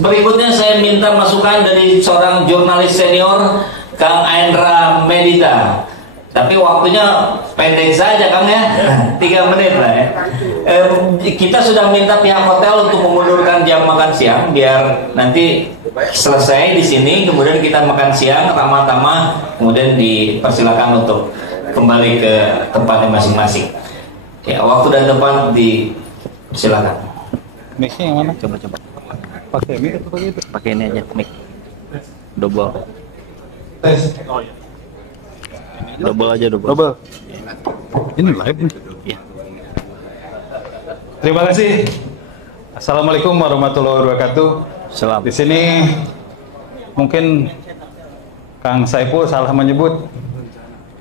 Berikutnya saya minta masukan dari seorang jurnalis senior, Kang Aindra Medita. Tapi waktunya pendek saja Kang ya, 3 menit lah ya. Kita sudah minta pihak hotel untuk memundurkan jam makan siang biar nanti selesai di sini, kemudian kita makan siang ramah-tamah, kemudian dipersilakan untuk kembali ke tempatnya masing-masing. Ya, waktu dan tempat dipersilakan. Mic-nya yang mana? Coba. Pakai mic atau pakai itu? Pakai ini aja, mic. Double. Tes. Oh iya. Double aja. Ini live nih. Ya. Terima kasih. Assalamualaikum warahmatullahi wabarakatuh. Salam. Di sini mungkin Kang Saiful salah menyebut.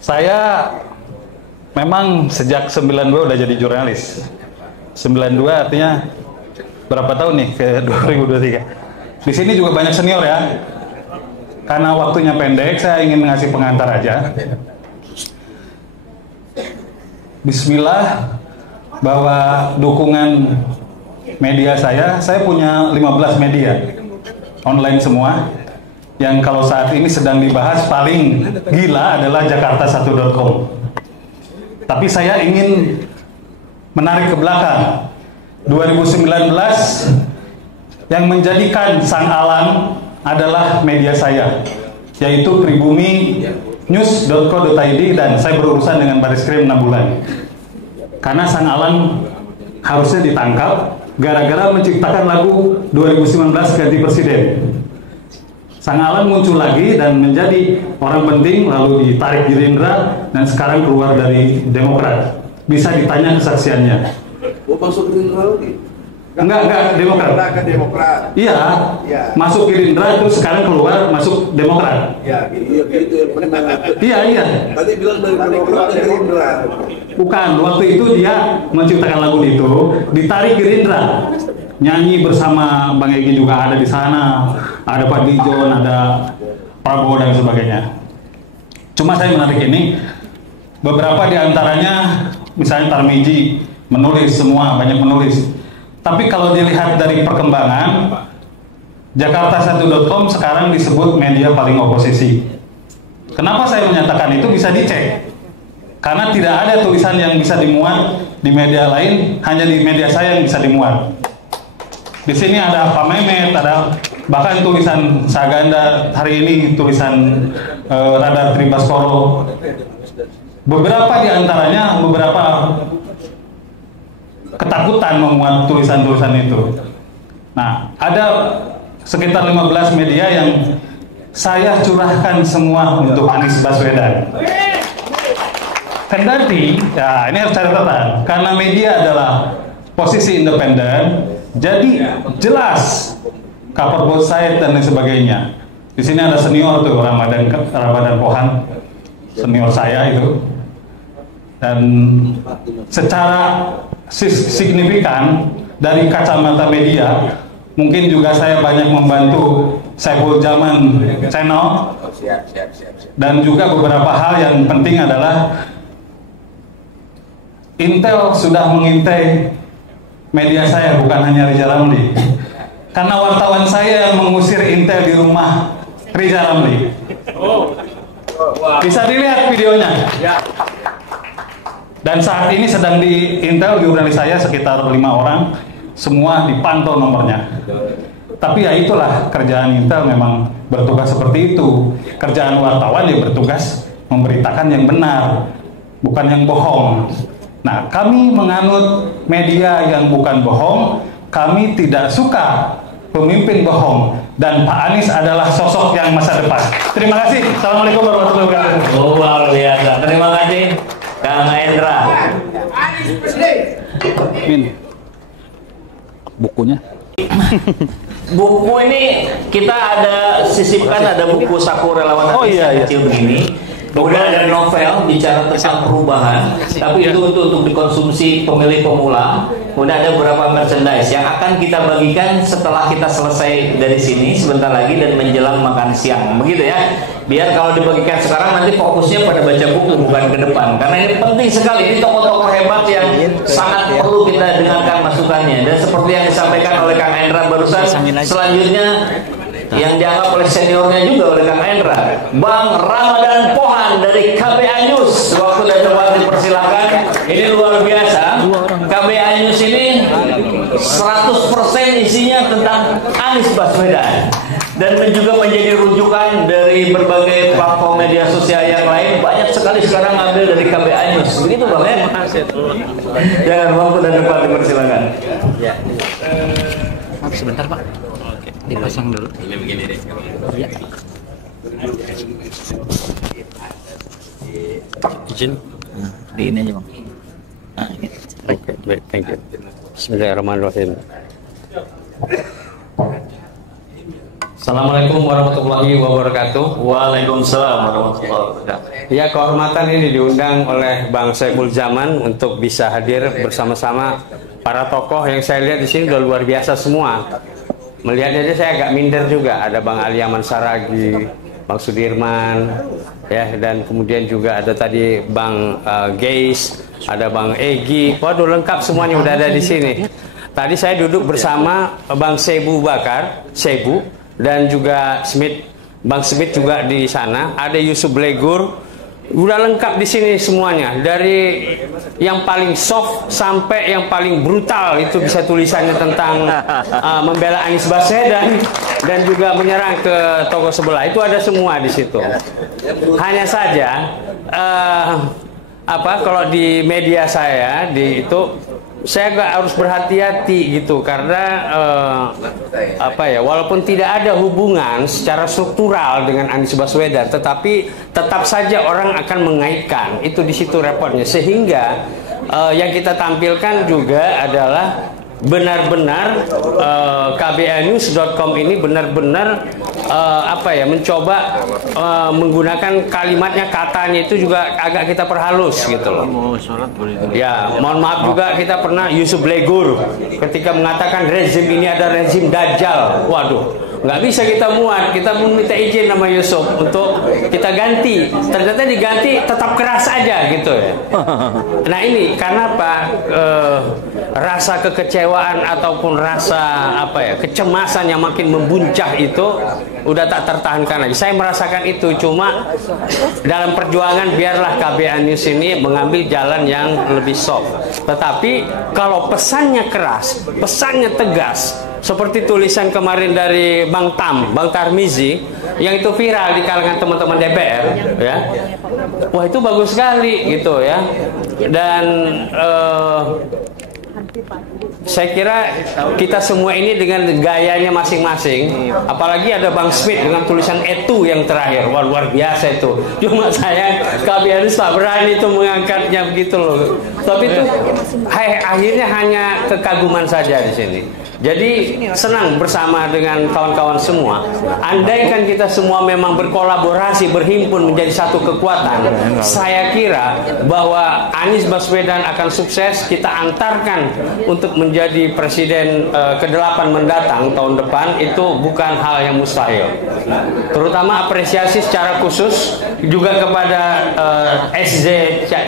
Saya memang sejak 92 udah jadi jurnalis. 92 artinya berapa tahun nih ke 2023. Di sini juga banyak senior ya. Karena waktunya pendek, saya ingin ngasih pengantar aja. Bismillah, bahwa dukungan media saya punya 15 media online semua, yang kalau saat ini sedang dibahas paling gila adalah jakarta1.com. Tapi saya ingin menarik ke belakang. 2019 yang menjadikan sang alam adalah media saya, yaitu pribumi-news.co.id, dan saya berurusan dengan Baris-Krim 6 bulan. Karena sang alam harusnya ditangkap gara-gara menciptakan lagu 2019 ganti presiden. Sang alam muncul lagi dan menjadi orang penting, lalu ditarik Gerindra dan sekarang keluar dari Demokrat. Bisa ditanya kesaksiannya. Oh, masuk Gerindra lagi? Enggak, Demokrat. Iya, masuk Gerindra terus sekarang keluar masuk Demokrat. Iya gitu. Iya. Tadi bilang dari Demokrat ke Gerindra. Bukan, waktu itu dia menciptakan lagu itu, ditarik Gerindra. Nyanyi bersama Bang Egy juga ada di sana, ada Pak Dijon, ada Prabowo dan sebagainya. Cuma saya menarik ini, beberapa di antaranya, misalnya Tarmiji menulis semua, banyak menulis. Tapi kalau dilihat dari perkembangan, jakarta1.com sekarang disebut media paling oposisi. Kenapa saya menyatakan itu? Bisa dicek. Karena tidak ada tulisan yang bisa dimuat di media lain, hanya di media saya yang bisa dimuat. Di sini ada Pak Mehmet, ada bahkan tulisan Saganda hari ini, tulisan Radar Tribaskoro. Beberapa di antaranya, beberapa ketakutan memuat tulisan-tulisan itu. Nah, ada sekitar 15 media yang saya curahkan semua untuk Anies Baswedan. Kendati, ya ini harus catatan, karena media adalah posisi independen, jadi jelas cover both side dan lain sebagainya. Di sini ada senior tuh, Ramadan Pohan, senior saya itu. Dan secara signifikan dari kacamata media, mungkin juga saya banyak membantu Saiful Jaman channel, dan juga beberapa hal yang penting adalah Intel sudah mengintai media saya, bukan hanya Rizal Ramli. Karena wartawan saya yang mengusir Intel di rumah Rizal Ramli. Bisa dilihat videonya. Dan saat ini sedang di Intel, jurnalis saya sekitar 5 orang, semua dipantau nomornya. Tapi ya itulah kerjaan Intel, memang bertugas seperti itu. Kerjaan wartawan ya bertugas memberitakan yang benar, bukan yang bohong. Nah, kami menganut media yang bukan bohong. Kami tidak suka pemimpin bohong, dan Pak Anies adalah sosok yang masa depan. Terima kasih. Assalamualaikum warahmatullahi wabarakatuh. Luar biasa. Terima kasih Kang Aindra. Min, bukunya. Buku ini kita ada sisipkan, ada buku Saku Relawan Oh, iya. kecil begini. Kemudian ada novel bicara tentang perubahan, tapi itu untuk dikonsumsi pemilih pemula. Kemudian ada beberapa merchandise yang akan kita bagikan setelah kita selesai dari sini sebentar lagi dan menjelang makan siang, begitu ya. Biar kalau dibagikan sekarang nanti fokusnya pada baca buku, bukan ke depan, karena ini penting sekali. Ini tokoh-tokoh hebat yang sangat perlu kita dengarkan masukannya. Dan seperti yang disampaikan oleh Kang Endra barusan, selanjutnya yang dianggap oleh seniornya juga oleh Kang Endra, Bang Ramadan Pohan dari KBA News. Waktu dan tempat dipersilakan. Ini luar biasa. KBA News ini 100% isinya tentang Anies Baswedan dan juga menjadi rujukan dari berbagai platform media sosial yang lain. Banyak sekali sekarang ngambil dari KBA News. Begitu Bang ya? Jangan waktu dan tempat dipersilakan. Ya. Sebentar Pak. Dipasang dulu. Ini begini deh. Iya. Izin. Di ini aja Bang. Nah, ini. Oke, baik, thank you. Bismillahirrahmanirrahim. Assalamualaikum warahmatullahi wabarakatuh. Waalaikumsalam warahmatullahi wabarakatuh. Ya, kehormatan ini diundang oleh Bang Saiful Zaman untuk bisa hadir bersama-sama para tokoh yang saya lihat di sini udah luar biasa semua. Melihatnya aja saya agak minder juga. Ada Bang Ali Aman Saragi, Bang Sudirman, ya, dan kemudian juga ada tadi Bang Geis, ada Bang Egi. Waduh, lengkap semuanya udah ada di sini. Tadi saya duduk bersama Bang Sebu Bakar, Sebu, dan juga Smith, Bang Smith juga di sana. Ada Yusuf Blegur. Udah lengkap di sini semuanya, dari yang paling soft sampai yang paling brutal. Itu bisa tulisannya tentang membela Anies Baswedan dan juga menyerang ke tokoh sebelah. Itu ada semua di situ. Hanya saja kalau di media saya saya agak harus berhati-hati gitu, karena walaupun tidak ada hubungan secara struktural dengan Anies Baswedan, tetapi tetap saja orang akan mengaitkan. Itu di situ repotnya, sehingga yang kita tampilkan juga adalah benar-benar kbanews.com ini benar-benar mencoba menggunakan kalimatnya, katanya itu juga agak kita perhalus gitu loh. Ya, mohon maaf juga kita pernah Yusuf Blegur ketika mengatakan rezim ini ada rezim Dajjal. Waduh, nggak bisa kita muat. Kita pun minta izin sama Yusuf untuk kita ganti. Ternyata diganti tetap keras aja gitu ya. Nah ini karena apa? Rasa kekecewaan ataupun rasa kecemasan yang makin membuncah itu udah tak tertahankan lagi. Saya merasakan itu, cuma dalam perjuangan biarlah KBA News ini mengambil jalan yang lebih soft. Tetapi kalau pesannya keras, pesannya tegas, seperti tulisan kemarin dari Bang Tarmizi yang itu viral di kalangan teman-teman DPR, ya. Wah, itu bagus sekali gitu ya. Dan saya kira kita semua ini dengan gayanya masing-masing, apalagi ada Bang Smith dengan tulisan itu yang terakhir. Wah, luar biasa itu. Cuma saya KBA News tak berani itu mengangkatnya begitu loh. Tapi itu akhirnya hanya kekaguman saja di sini. Jadi senang bersama dengan kawan-kawan semua. Andaikan kita semua memang berkolaborasi, berhimpun menjadi satu kekuatan, saya kira bahwa Anies Baswedan akan sukses. Kita antarkan untuk menjadi presiden ke-8 mendatang tahun depan, itu bukan hal yang mustahil. Terutama apresiasi secara khusus juga kepada SZ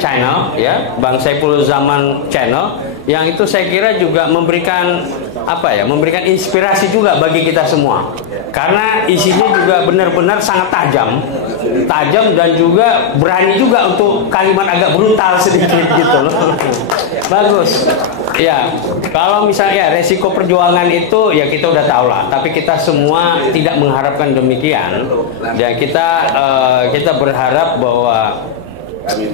Channel, ya, Bang Saiful Zaman Channel, yang itu saya kira juga memberikan memberikan inspirasi juga bagi kita semua, karena isinya juga benar-benar sangat tajam dan juga berani juga untuk kalimat agak brutal sedikit gitu loh. Bagus ya. Kalau misalnya resiko perjuangan itu ya kita udah tahu lah, tapi kita semua tidak mengharapkan demikian. Ya kita berharap bahwa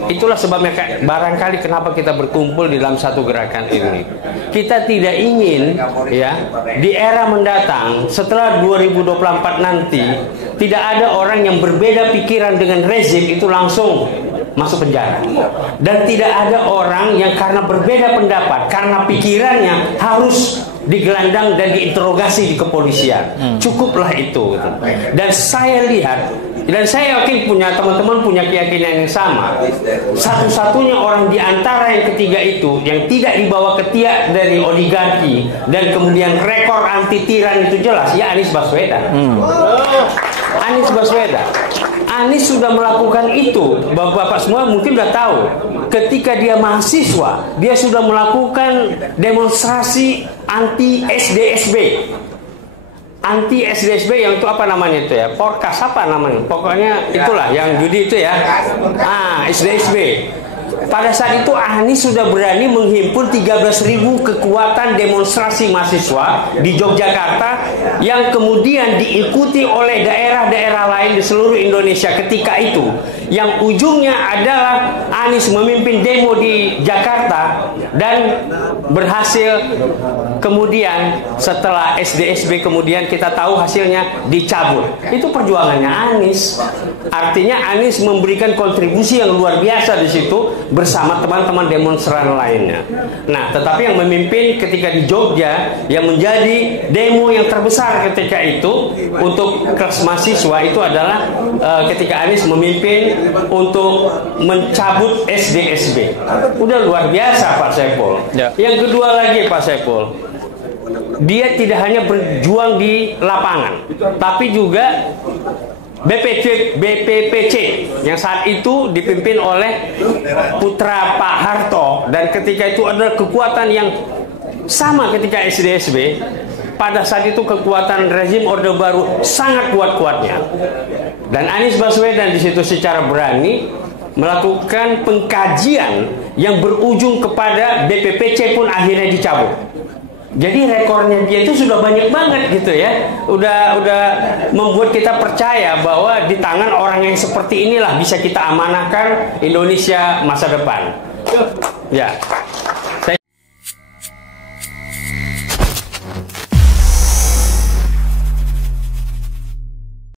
itulah sebabnya barangkali kenapa kita berkumpul di dalam satu gerakan ini. Kita tidak ingin ya di era mendatang setelah 2024 nanti tidak ada orang yang berbeda pikiran dengan rezim itu langsung masuk penjara, dan tidak ada orang yang karena berbeda pendapat, karena pikirannya harus digelandang dan diinterogasi di kepolisian. Cukuplah itu. Dan saya lihat Dan saya yakin teman-teman punya keyakinan yang sama. Satu-satunya orang di antara yang ketiga itu yang tidak dibawa ketiak dari oligarki dan kemudian rekor anti tiran itu jelas, ya Anies Baswedan. Anies Baswedan. Anies sudah melakukan itu. Bapak-bapak semua mungkin sudah tahu. Ketika dia mahasiswa, dia sudah melakukan demonstrasi anti SDSB. Anti SDSB yang itu apa namanya itu ya? Porkas apa namanya? Pokoknya itulah yang judi itu ya. SDSB. Pada saat itu Anies sudah berani menghimpun 13.000 kekuatan demonstrasi mahasiswa di Yogyakarta yang kemudian diikuti oleh daerah-daerah lain di seluruh Indonesia ketika itu. Yang ujungnya adalah Anies memimpin demo di Jakarta dan berhasil kemudian setelah SDSB kemudian kita tahu hasilnya dicabut. Itu perjuangannya Anies. Artinya Anies memberikan kontribusi yang luar biasa di situ bersama teman-teman demonstran lainnya. Nah, tetapi yang memimpin ketika di Jogja yang menjadi demo yang terbesar ketika itu untuk kelas mahasiswa itu adalah ketika Anies memimpin untuk mencabut SDSB. Udah luar biasa Pak Saiful. Ya. Yang kedua lagi Pak Saiful, dia tidak hanya berjuang di lapangan, tapi juga BPPC yang saat itu dipimpin oleh putra Pak Harto, dan ketika itu adalah kekuatan yang sama ketika SDSB. Pada saat itu kekuatan rezim Orde Baru sangat kuat-kuatnya, dan Anies Baswedan di situ secara berani melakukan pengkajian yang berujung kepada BPPC pun akhirnya dicabut. Jadi rekornya dia itu sudah banyak banget gitu ya. Udah membuat kita percaya bahwa di tangan orang yang seperti inilah bisa kita amanahkan Indonesia masa depan. Ya.